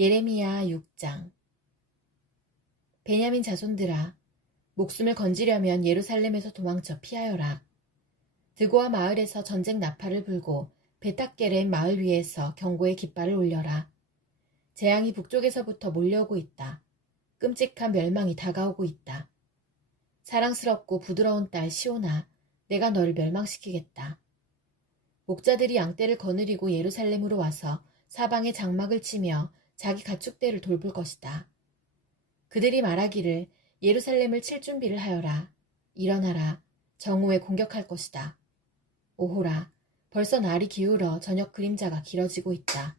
예레미야 6장. 베냐민 자손들아, 목숨을 건지려면 예루살렘에서 도망쳐 피하여라. 드고아 마을에서 전쟁 나팔을 불고 베탁게렘 마을 위에서 경고의 깃발을 올려라. 재앙이 북쪽에서부터 몰려오고 있다. 끔찍한 멸망이 다가오고 있다. 사랑스럽고 부드러운 딸 시온아, 내가 너를 멸망시키겠다. 목자들이 양떼를 거느리고 예루살렘으로 와서 사방에 장막을 치며 자기 가축대를 돌볼 것이다. 그들이 말하기를 예루살렘을 칠 준비를 하여라. 일어나라. 정오에 공격할 것이다. 오호라. 벌써 날이 기울어 저녁 그림자가 길어지고 있다.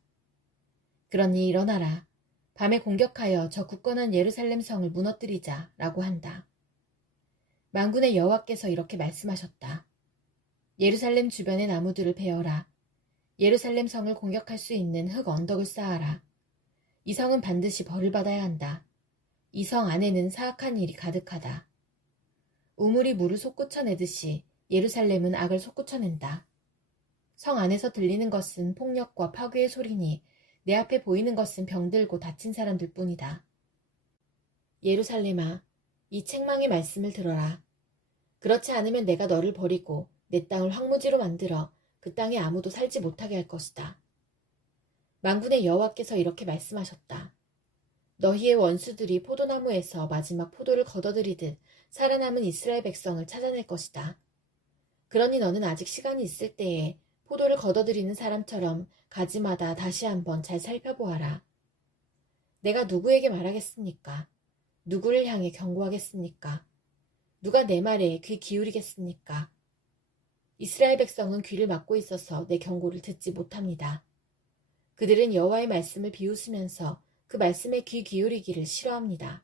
그러니 일어나라. 밤에 공격하여 저 굳건한 예루살렘 성을 무너뜨리자 라고 한다. 만군의 여호와께서 이렇게 말씀하셨다. 예루살렘 주변의 나무들을 베어라. 예루살렘 성을 공격할 수 있는 흙 언덕을 쌓아라. 이 성은 반드시 벌을 받아야 한다. 이 성 안에는 사악한 일이 가득하다. 우물이 물을 솟구쳐내듯이 예루살렘은 악을 솟구쳐낸다. 성 안에서 들리는 것은 폭력과 파괴의 소리니 내 앞에 보이는 것은 병들고 다친 사람들 뿐이다. 예루살렘아, 이 책망의 말씀을 들어라. 그렇지 않으면 내가 너를 버리고 내 땅을 황무지로 만들어 그 땅에 아무도 살지 못하게 할 것이다. 만군의 여호와께서 이렇게 말씀하셨다. 너희의 원수들이 포도나무에서 마지막 포도를 걷어들이듯 살아남은 이스라엘 백성을 찾아낼 것이다. 그러니 너는 아직 시간이 있을 때에 포도를 걷어들이는 사람처럼 가지마다 다시 한번 잘 살펴보아라. 내가 누구에게 말하겠습니까? 누구를 향해 경고하겠습니까? 누가 내 말에 귀 기울이겠습니까? 이스라엘 백성은 귀를 막고 있어서 내 경고를 듣지 못합니다. 그들은 여호와의 말씀을 비웃으면서 그 말씀에 귀 기울이기를 싫어합니다.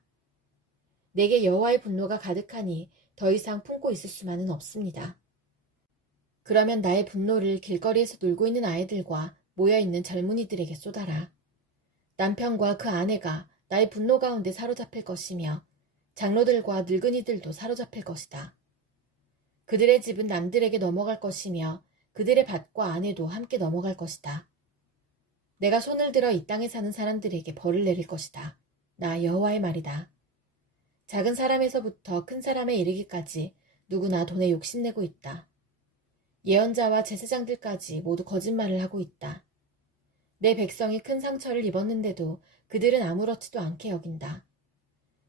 내게 여호와의 분노가 가득하니 더 이상 품고 있을 수만은 없습니다. 그러면 나의 분노를 길거리에서 놀고 있는 아이들과 모여있는 젊은이들에게 쏟아라. 남편과 그 아내가 나의 분노 가운데 사로잡힐 것이며 장로들과 늙은이들도 사로잡힐 것이다. 그들의 집은 남들에게 넘어갈 것이며 그들의 밭과 아내도 함께 넘어갈 것이다. 내가 손을 들어 이 땅에 사는 사람들에게 벌을 내릴 것이다. 나 여호와의 말이다. 작은 사람에서부터 큰 사람에 이르기까지 누구나 돈에 욕심내고 있다. 예언자와 제사장들까지 모두 거짓말을 하고 있다. 내 백성이 큰 상처를 입었는데도 그들은 아무렇지도 않게 여긴다.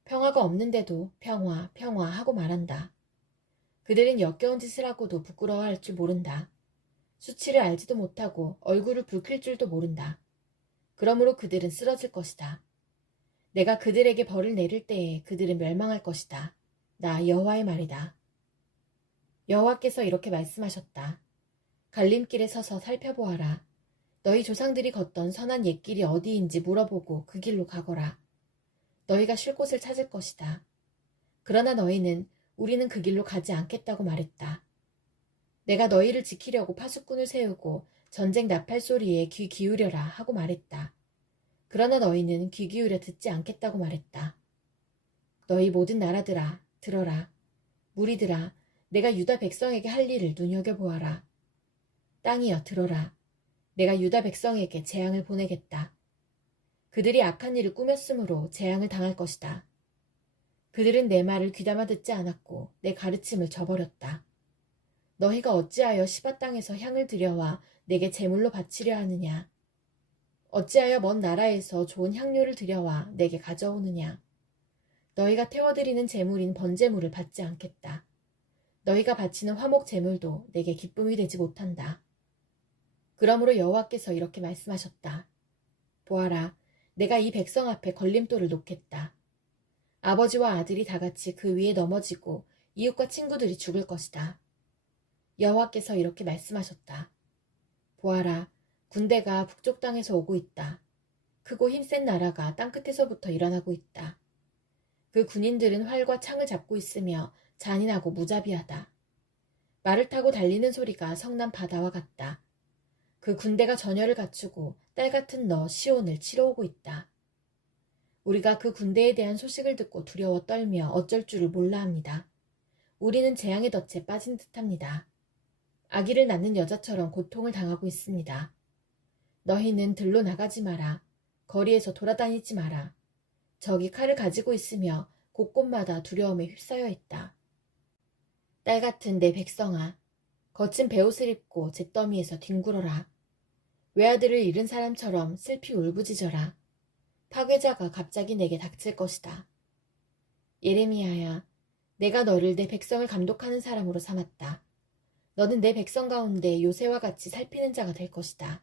평화가 없는데도 평화, 평화 하고 말한다. 그들은 역겨운 짓을 하고도 부끄러워할 줄 모른다. 수치를 알지도 못하고 얼굴을 붉힐 줄도 모른다. 그러므로 그들은 쓰러질 것이다. 내가 그들에게 벌을 내릴 때에 그들은 멸망할 것이다. 나 여호와의 말이다. 여호와께서 이렇게 말씀하셨다. 갈림길에 서서 살펴보아라. 너희 조상들이 걷던 선한 옛길이 어디인지 물어보고 그 길로 가거라. 너희가 쉴 곳을 찾을 것이다. 그러나 너희는 우리는 그 길로 가지 않겠다고 말했다. 내가 너희를 지키려고 파수꾼을 세우고 전쟁 나팔 소리에 귀 기울여라 하고 말했다. 그러나 너희는 귀 기울여 듣지 않겠다고 말했다. 너희 모든 나라들아, 들어라. 무리들아, 내가 유다 백성에게 할 일을 눈여겨보아라. 땅이여, 들어라. 내가 유다 백성에게 재앙을 보내겠다. 그들이 악한 일을 꾸몄으므로 재앙을 당할 것이다. 그들은 내 말을 귀담아 듣지 않았고 내 가르침을 저버렸다. 너희가 어찌하여 시바 땅에서 향을 들여와 내게 제물로 바치려 하느냐? 어찌하여 먼 나라에서 좋은 향료를 들여와 내게 가져오느냐? 너희가 태워드리는 제물인 번제물을 받지 않겠다. 너희가 바치는 화목 제물도 내게 기쁨이 되지 못한다. 그러므로 여호와께서 이렇게 말씀하셨다. 보아라, 내가 이 백성 앞에 걸림돌을 놓겠다. 아버지와 아들이 다 같이 그 위에 넘어지고 이웃과 친구들이 죽을 것이다. 여호와께서 이렇게 말씀하셨다. 보아라, 군대가 북쪽 땅에서 오고 있다. 크고 힘센 나라가 땅끝에서부터 일어나고 있다. 그 군인들은 활과 창을 잡고 있으며 잔인하고 무자비하다. 말을 타고 달리는 소리가 성난 바다와 같다. 그 군대가 전열을 갖추고 딸 같은 너 시온을 치러 오고 있다. 우리가 그 군대에 대한 소식을 듣고 두려워 떨며 어쩔 줄을 몰라 합니다. 우리는 재앙의 덫에 빠진 듯합니다. 아기를 낳는 여자처럼 고통을 당하고 있습니다. 너희는 들로 나가지 마라. 거리에서 돌아다니지 마라. 적이 칼을 가지고 있으며 곳곳마다 두려움에 휩싸여 있다. 딸 같은 내 백성아, 거친 베옷을 입고 잿더미에서 뒹굴어라. 외아들을 잃은 사람처럼 슬피 울부짖어라. 파괴자가 갑자기 내게 닥칠 것이다. 예레미야야, 내가 너를 내 백성을 감독하는 사람으로 삼았다. 너는 내 백성 가운데 요새와 같이 살피는 자가 될 것이다.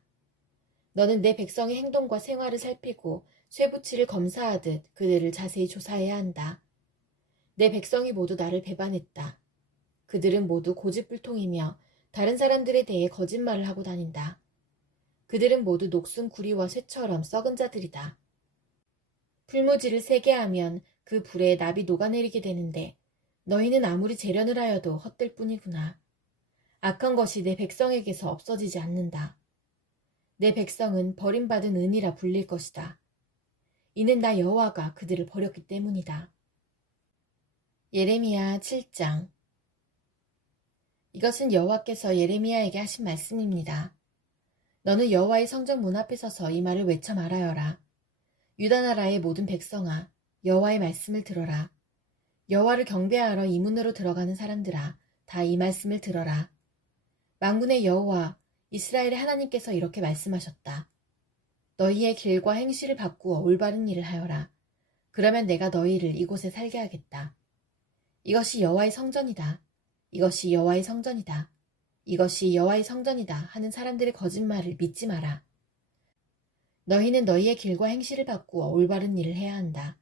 너는 내 백성의 행동과 생활을 살피고 쇠붙이를 검사하듯 그들을 자세히 조사해야 한다. 내 백성이 모두 나를 배반했다. 그들은 모두 고집불통이며 다른 사람들에 대해 거짓말을 하고 다닌다. 그들은 모두 녹슨 구리와 쇠처럼 썩은 자들이다. 풀무지를 세게 하면 그 불에 납이 녹아내리게 되는데 너희는 아무리 재련을 하여도 헛될 뿐이구나. 악한 것이 내 백성에게서 없어지지 않는다. 내 백성은 버림받은 은이라 불릴 것이다. 이는 나 여호와가 그들을 버렸기 때문이다. 예레미야 7장. 이것은 여호와께서 예레미야에게 하신 말씀입니다. 너는 여호와의 성전 문 앞에 서서 이 말을 외쳐 말하여라. 유다 나라의 모든 백성아, 여호와의 말씀을 들어라. 여호와를 경배하러 이 문으로 들어가는 사람들아, 다 이 말씀을 들어라. 만군의 여호와, 이스라엘의 하나님께서 이렇게 말씀하셨다. 너희의 길과 행실을 바꾸어 올바른 일을 하여라. 그러면 내가 너희를 이곳에 살게 하겠다. 이것이 여호와의 성전이다. 이것이 여호와의 성전이다. 이것이 여호와의 성전이다 하는 사람들의 거짓말을 믿지 마라. 너희는 너희의 길과 행실을 바꾸어 올바른 일을 해야 한다.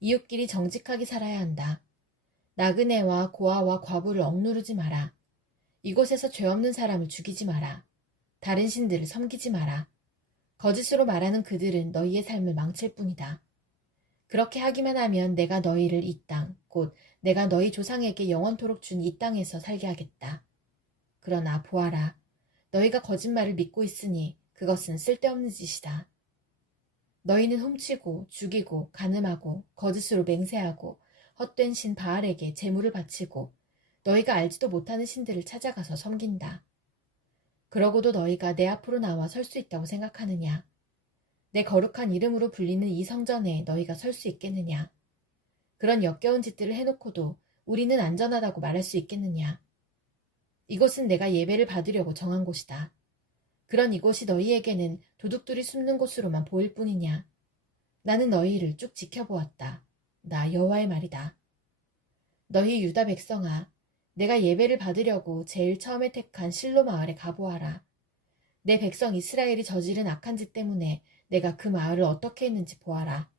이웃끼리 정직하게 살아야 한다. 나그네와 고아와 과부를 억누르지 마라. 이곳에서 죄 없는 사람을 죽이지 마라. 다른 신들을 섬기지 마라. 거짓으로 말하는 그들은 너희의 삶을 망칠 뿐이다. 그렇게 하기만 하면 내가 너희를 이 땅, 곧 내가 너희 조상에게 영원토록 준 이 땅에서 살게 하겠다. 그러나 보아라. 너희가 거짓말을 믿고 있으니 그것은 쓸데없는 짓이다. 너희는 훔치고 죽이고 간음하고 거짓으로 맹세하고 헛된 신 바알에게 제물을 바치고 너희가 알지도 못하는 신들을 찾아가서 섬긴다. 그러고도 너희가 내 앞으로 나와 설 수 있다고 생각하느냐? 내 거룩한 이름으로 불리는 이 성전에 너희가 설 수 있겠느냐? 그런 역겨운 짓들을 해놓고도 우리는 안전하다고 말할 수 있겠느냐? 이곳은 내가 예배를 받으려고 정한 곳이다. 그런 이곳이 너희에게는 도둑들이 숨는 곳으로만 보일 뿐이냐? 나는 너희를 쭉 지켜보았다. 나 여호와의 말이다. 너희 유다 백성아, 내가 예배를 받으려고 제일 처음에 택한 실로 마을에 가보아라. 내 백성 이스라엘이 저지른 악한 짓 때문에 내가 그 마을을 어떻게 했는지 보아라.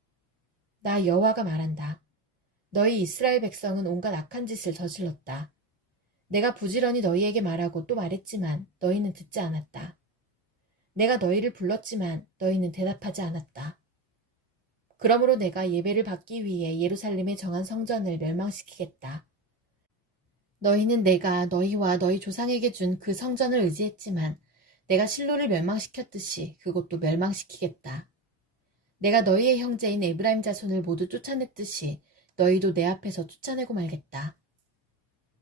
나 여호와가 말한다. 너희 이스라엘 백성은 온갖 악한 짓을 저질렀다. 내가 부지런히 너희에게 말하고 또 말했지만 너희는 듣지 않았다. 내가 너희를 불렀지만 너희는 대답하지 않았다. 그러므로 내가 예배를 받기 위해 예루살렘에 정한 성전을 멸망시키겠다. 너희는 내가 너희와 너희 조상에게 준 그 성전을 의지했지만 내가 실로를 멸망시켰듯이 그곳도 멸망시키겠다. 내가 너희의 형제인 에브라임 자손을 모두 쫓아냈듯이 너희도 내 앞에서 쫓아내고 말겠다.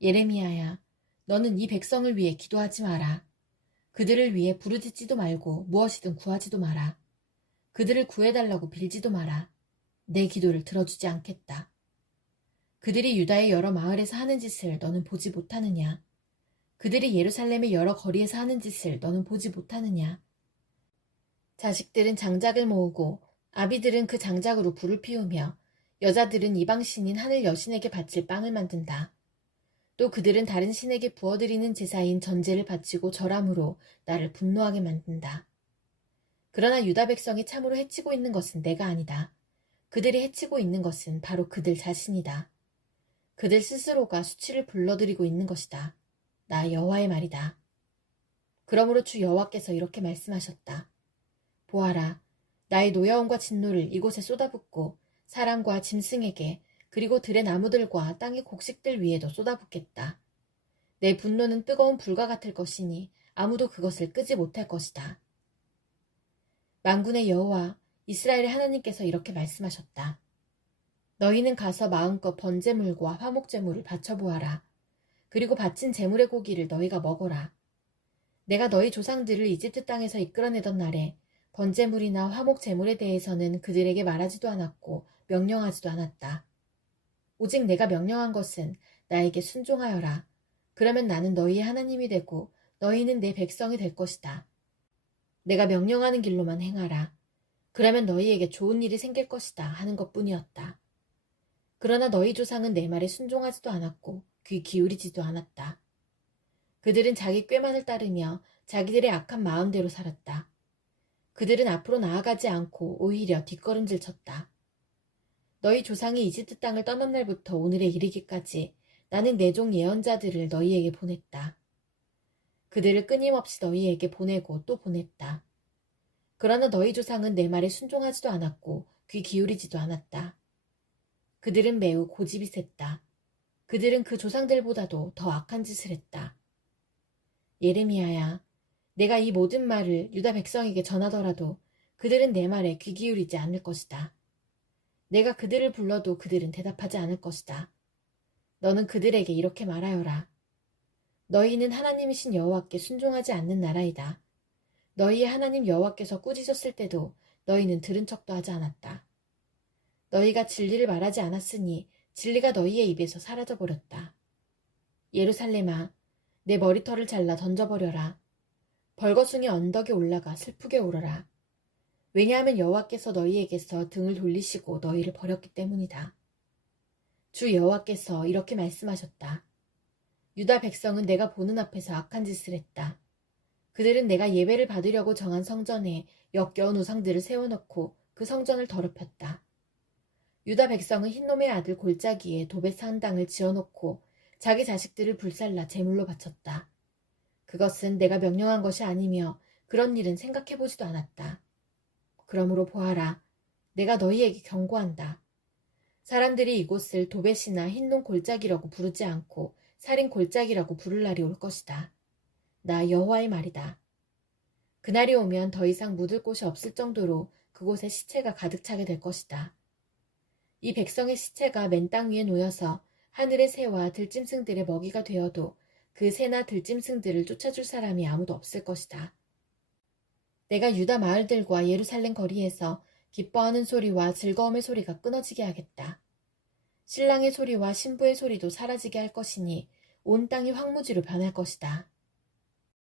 예레미야야, 너는 이 백성을 위해 기도하지 마라. 그들을 위해 부르짖지도 말고 무엇이든 구하지도 마라. 그들을 구해달라고 빌지도 마라. 내 기도를 들어주지 않겠다. 그들이 유다의 여러 마을에서 하는 짓을 너는 보지 못하느냐? 그들이 예루살렘의 여러 거리에서 하는 짓을 너는 보지 못하느냐? 자식들은 장작을 모으고 아비들은 그 장작으로 불을 피우며 여자들은 이방신인 하늘 여신에게 바칠 빵을 만든다. 또 그들은 다른 신에게 부어드리는 제사인 전제를 바치고 절함으로 나를 분노하게 만든다. 그러나 유다 백성이 참으로 해치고 있는 것은 내가 아니다. 그들이 해치고 있는 것은 바로 그들 자신이다. 그들 스스로가 수치를 불러들이고 있는 것이다. 나 여호와의 말이다. 그러므로 주 여호와께서 이렇게 말씀하셨다. 보아라, 나의 노여움과 진노를 이곳에 쏟아붓고 사람과 짐승에게 그리고 들의 나무들과 땅의 곡식들 위에도 쏟아붓겠다. 내 분노는 뜨거운 불과 같을 것이니 아무도 그것을 끄지 못할 것이다. 만군의 여호와 이스라엘의 하나님께서 이렇게 말씀하셨다. 너희는 가서 마음껏 번제물과 화목제물을 바쳐보아라. 그리고 바친 제물의 고기를 너희가 먹어라. 내가 너희 조상들을 이집트 땅에서 이끌어내던 날에 번제물이나 화목 제물에 대해서는 그들에게 말하지도 않았고 명령하지도 않았다. 오직 내가 명령한 것은 나에게 순종하여라. 그러면 나는 너희의 하나님이 되고 너희는 내 백성이 될 것이다. 내가 명령하는 길로만 행하라. 그러면 너희에게 좋은 일이 생길 것이다 하는 것뿐이었다. 그러나 너희 조상은 내 말에 순종하지도 않았고 귀 기울이지도 않았다. 그들은 자기 꾀만을 따르며 자기들의 악한 마음대로 살았다. 그들은 앞으로 나아가지 않고 오히려 뒷걸음질 쳤다. 너희 조상이 이집트 땅을 떠난 날부터 오늘에 이르기까지 나는 내 종 예언자들을 너희에게 보냈다. 그들을 끊임없이 너희에게 보내고 또 보냈다. 그러나 너희 조상은 내 말에 순종하지도 않았고 귀 기울이지도 않았다. 그들은 매우 고집이 셌다. 그들은 그 조상들보다도 더 악한 짓을 했다. 예레미야야, 내가 이 모든 말을 유다 백성에게 전하더라도 그들은 내 말에 귀 기울이지 않을 것이다. 내가 그들을 불러도 그들은 대답하지 않을 것이다. 너는 그들에게 이렇게 말하여라. 너희는 하나님이신 여호와께 순종하지 않는 나라이다. 너희의 하나님 여호와께서 꾸짖었을 때도 너희는 들은 척도 하지 않았다. 너희가 진리를 말하지 않았으니 진리가 너희의 입에서 사라져버렸다. 예루살렘아, 내 머리털을 잘라 던져버려라. 벌거숭이 언덕에 올라가 슬프게 울어라. 왜냐하면 여호와께서 너희에게서 등을 돌리시고 너희를 버렸기 때문이다. 주 여호와께서 이렇게 말씀하셨다. 유다 백성은 내가 보는 앞에서 악한 짓을 했다. 그들은 내가 예배를 받으려고 정한 성전에 역겨운 우상들을 세워놓고 그 성전을 더럽혔다. 유다 백성은 흰놈의 아들 골짜기에 도벳 산당을 지어놓고 자기 자식들을 불살라 제물로 바쳤다. 그것은 내가 명령한 것이 아니며 그런 일은 생각해보지도 않았다. 그러므로 보아라. 내가 너희에게 경고한다. 사람들이 이곳을 도벳이나 흰놈 골짜기라고 부르지 않고 살인 골짜기라고 부를 날이 올 것이다. 나 여호와의 말이다. 그날이 오면 더 이상 묻을 곳이 없을 정도로 그곳에 시체가 가득 차게 될 것이다. 이 백성의 시체가 맨 땅 위에 놓여서 하늘의 새와 들짐승들의 먹이가 되어도 그 새나 들짐승들을 쫓아줄 사람이 아무도 없을 것이다. 내가 유다 마을들과 예루살렘 거리에서 기뻐하는 소리와 즐거움의 소리가 끊어지게 하겠다. 신랑의 소리와 신부의 소리도 사라지게 할 것이니 온 땅이 황무지로 변할 것이다.